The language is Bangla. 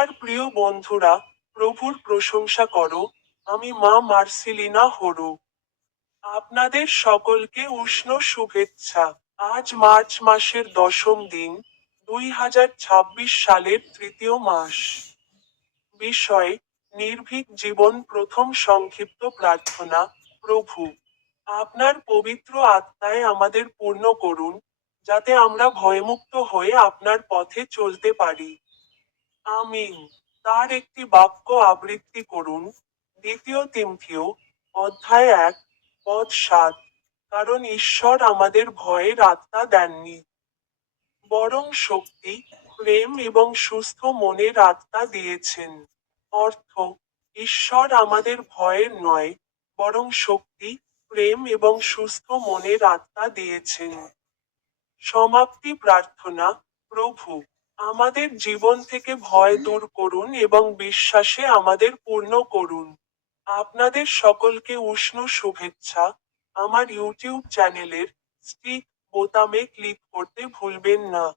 আর প্রিয় বন্ধুরা, প্রভুর প্রশংসা করো। আমি মা মার্সিলিনা হরু। আপনাদের সকলকে উষ্ণ শুভেচ্ছা। আজ মার্চ মাসের 10ম দিন, 2026 সালের তৃতীয় মাস। বিষয়, নির্ভীক জীবন। প্রথম সংক্ষিপ্ত প্রার্থনা। প্রভু, আপনার পবিত্র আত্মায় আমাদের পূর্ণ করুন, যাতে আমরা ভয়মুক্ত হয়ে আপনার পথে চলতে পারি। আমিন। তার একটি বাক্য আবৃত্তি করুন। দ্বিতীয় তিমথিও, অধ্যায় 1, পদ 7। কারণ ঈশ্বর আমাদের ভয়ের আত্মা দেননি, বরং শক্তি, প্রেম এবং সুস্থ মনের আত্মা দিয়েছেন। অর্থ, ঈশ্বর আমাদের ভয়ের নয়, বরং শক্তি, প্রেম এবং সুস্থ মনের আত্মা দিয়েছেন। সমাপ্তি প্রার্থনা। প্রভু, আমাদের জীবন থেকে ভয় দূর করুন এবং বিশ্বাসে আমাদের পূর্ণ করুন। আপনাদের সকলকে উষ্ণ শুভেচ্ছা। আমার ইউটিউব চ্যানেলের স্টিক বোতামে ক্লিক করতে ভুলবেন না।